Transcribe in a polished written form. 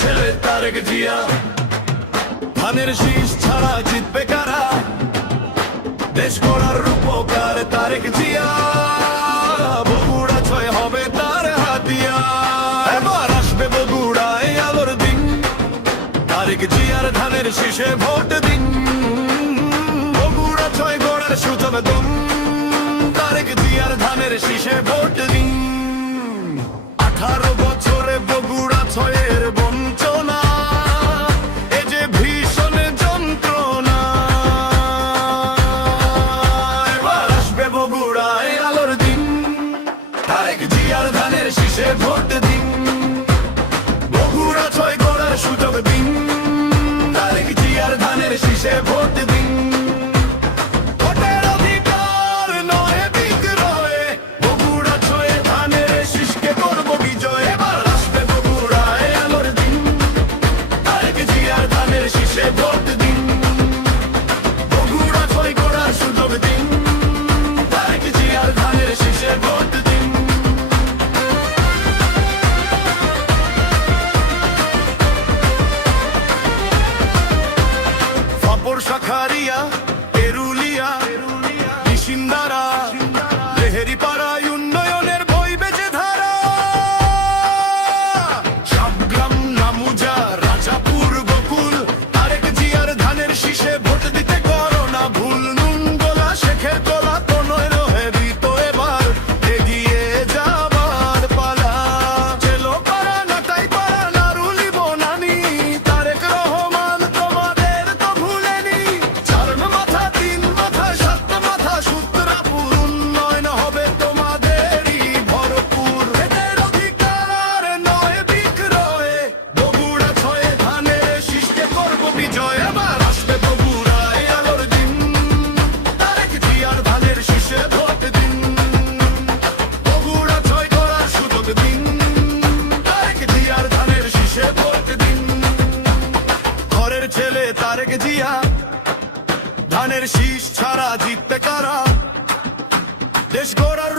ছেলে তারেক জিয়া। ধানের শীষ ছাড়া জিতবে কারা? দেশ গড়ার রূপকার তারেক জিয়া। বগুড়া 6 হবে তার হাতিয়া। এবার আসবে বগুড়ায় আলোর দিন, তারেক জিয়ার ধানের শীষে ভোট দিন। বগুড়া 6 গড়ার সুজন দুম, তারেক জিয়ার ধানের শীষে ভোট দিন। 18 বছরে বগুড়া 6-এর বঞ্চনা, এ যে ভীষণ যন্ত্রণা। এবার আসবে বগুড়ায় আলোর দিন, তারেক জিয়ার ধানের শীষে ভোট দিন। বগুড়া 6 গড়ার সুযোগ দিন, তারেক জিয়ার ধানের শীষে ভোট দিন। ভোটের অধিকার নয় বিক্রয়, বগুড়া 6 ধানের শীষকে করব বিজয়। এবার আসবে বগুড়ায় আলোর দিন, তারেক জিয়ার ধানের শীষে ভোট দিন। বগুড়া 6 গড়ার সুযোগ দিন, তারেক জিয়ার ধানের শীষে ভোট দিন। শাখারিয়া, এরুলিয়া, নিশিন্দারা, লেহেরি পাড়ায় উন্নয়নের বই বেজে ধারা। সাবগ্রাম, নামুজা, রাজাপুর, গোকুল, তারেক জিয়ার ধানের শীষে ভোট দিতে করো না ভুল। নুনগোলা, শেখের তোলা, তনয় রহেবি তো এবার এগিয়ে যাবার পালা। চেলো পাড়া, নাটাই পাড়া, নারুলি, বনানি, তারেক রহমান তোমাদের তো ভুলেনি। 4 মাথা, 3 মাথা, 7 মাথা, সূত্রাপুর উন্নয়ন হবে তোমাদেরই ভরপুর। এদের অধিকার নয় বিক্রয়, বগুড়া 6 ধানের শীষকে করব বিজয়। এবার আসবে বগুড়ায় আলোর দিন, তারেক জিয়ার ধানের শীষে ভোট দিন। বগুড়া 6 করার সুযোগ দিন, তারেক জিয়ার ধানের শীষে ভোট দিন। ঘরের ছেলে তারেক জিয়া, ধানের শীষ ছাড়া জিততে কারা? দেশ গড়ার